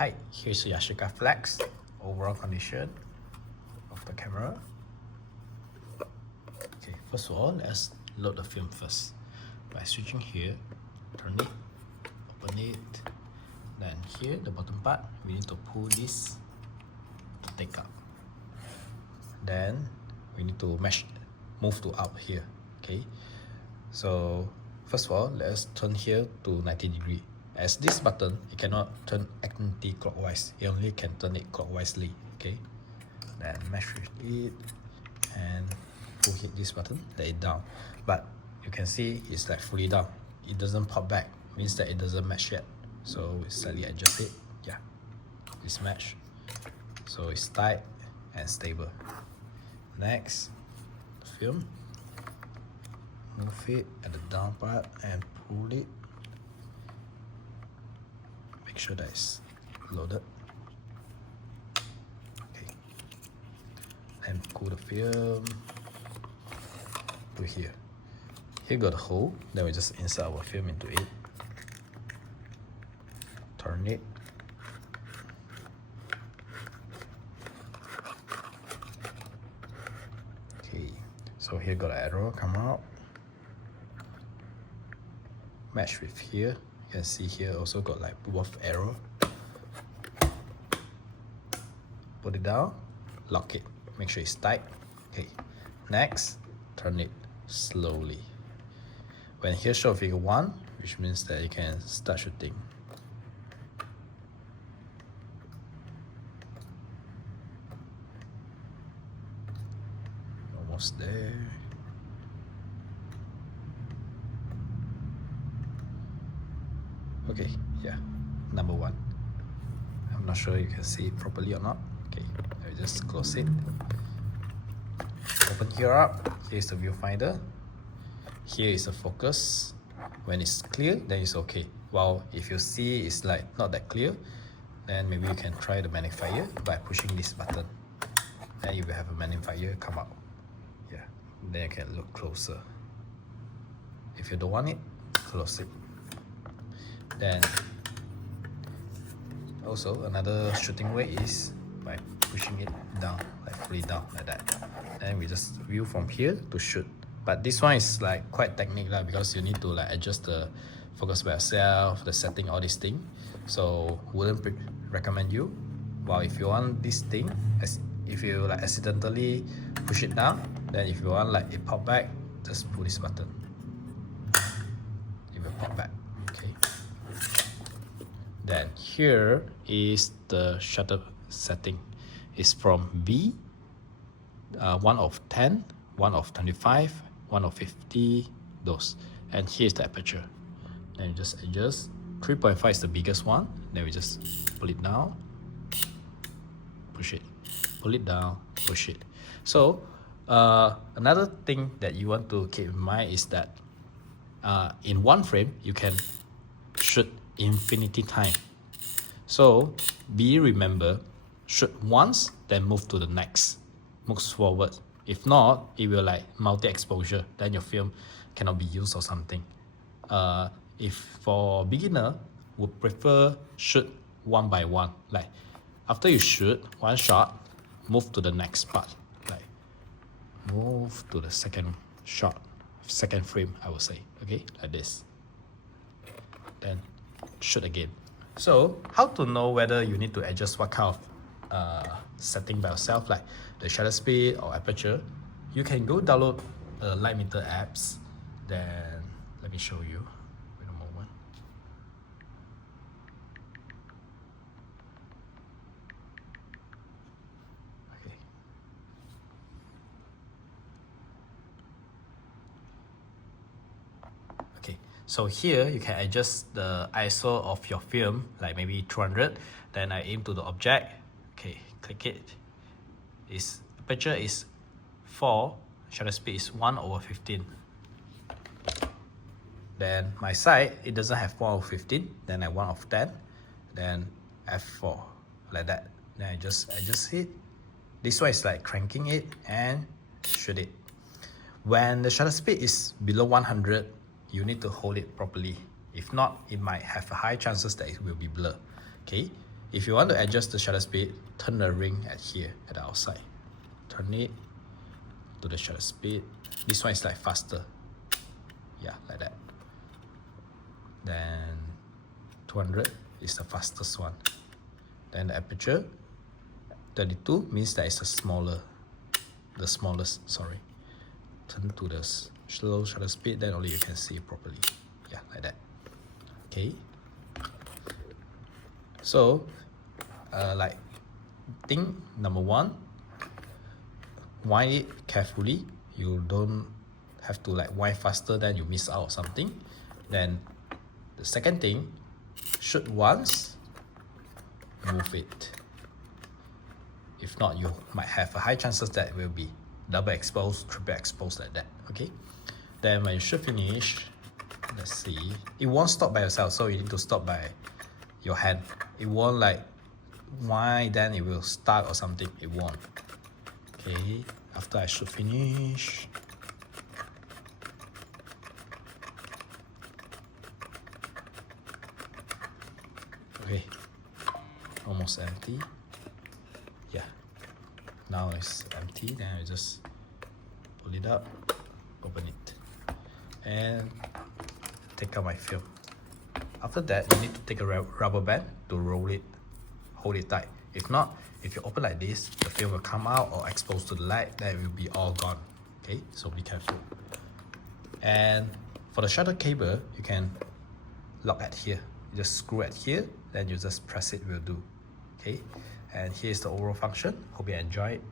Hi, here's Yashicaflex overall condition of the camera. Okay, first of all, let's load the film first. By switching here, turn it, open it, then here, the bottom part, we need to pull this to take out. Then we need to move to up here, okay? So first of all, let's turn here to 90 degree. As this button, it cannot turn anti-clockwise. It only can turn it clockwise-ly, okay? Then mesh with it and pull hit this button, let it down. But you can see it's like fully down. It doesn't pop back, means that it doesn't match yet. So we slightly adjust it. Yeah, it's matched. So it's tight and stable. Next, film. Move it at the down part and pull it. Make sure that it's loaded. Okay. And pull the film to here. Here got a hole, then we just insert our film into it. Turn it. Okay, so here got an arrow come out. Match with here. You can see here also got like both arrow. Put it down, lock it, make sure it's tight. Okay, next, turn it slowly. When here show figure 1, which means that you can start shooting. Almost there. Okay, yeah, number 1. I'm not sure you can see it properly or not. Okay, I just close it. Open here up. Here's the viewfinder. Here is the focus. When it's clear, then it's okay. While if you see it's like not that clear, then maybe you can try the magnifier by pushing this button. Then you will have a magnifier come out. Yeah, then you can look closer. If you don't want it, close it. Then also another shooting way is by pushing it down, like fully down like that. Then we just view from here to shoot. But this one is like quite technical because you need to like adjust the focus by yourself, the setting, all these things. So wouldn't recommend you. While if you want this thing, if you like accidentally push it down, then if you want like it pop back, just pull this button. It will pop back. Okay. Then here is the shutter setting. It's from V, 1 of 10, 1 of 25, 1 of 50, those. And here's the aperture. Then you just adjust. 3.5 is the biggest one. Then we just pull it down, push it, pull it down, push it. So another thing that you want to keep in mind is that in one frame you can shoot infinity time. So remember, shoot once, then move to the next, moves forward. If not, it will like multi-exposure, then your film cannot be used or something. If for beginner, would prefer shoot one by one. Like after you shoot one shot, move to the next part. Like move to the second shot, second frame, I would say. Okay, like this. Then shoot again. So how to know whether you need to adjust what kind of setting by yourself, like the shutter speed or aperture? You can go download light meter apps. Then let me show you. Wait a moment. Okay. Okay, so here you can adjust the ISO of your film, like maybe 200. Then I aim to the object. Okay, click it. Its aperture is 4, shutter speed is 1/15. Then my side, it doesn't have 1/15. Then I 1/10. Then f4, like that. Then I just adjust it. This one is like cranking it and shoot it. When the shutter speed is below 100, you need to hold it properly. If not, it might have a high chances that it will be blurred. Okay, If you want to adjust the shutter speed, turn the ring at here, at the outside. Turn it to the shutter speed. This one is like faster. Yeah, like that. Then 200 is the fastest one. Then the aperture, 32 means that it's the smallest, sorry. Turn to the slow shutter speed, then only you can see it properly. Yeah, like that. Okay. So, like, thing number one, wind it carefully. You don't have to like wind faster, then you miss out something. Then the second thing, shoot once, move it. If not, you might have a high chances that it will be double exposed, triple exposed like that. Okay. Then when you shoot finish, let's see, it won't stop by yourself, so you need to stop by your hand. It won't like wind, then it will start or something. It won't. Okay. After I shoot finish, okay, almost empty. Yeah, now it's empty. Then I just pull it up, open it, and take out my film. After that, you need to take a rubber band to roll it, hold it tight. If not, if you open like this, the film will come out or exposed to the light, then it will be all gone. Okay, so be careful. And for the shutter cable, you can lock at here. You just screw at here, then you just press it, will do. Okay, and here's the overall function. Hope you enjoy it.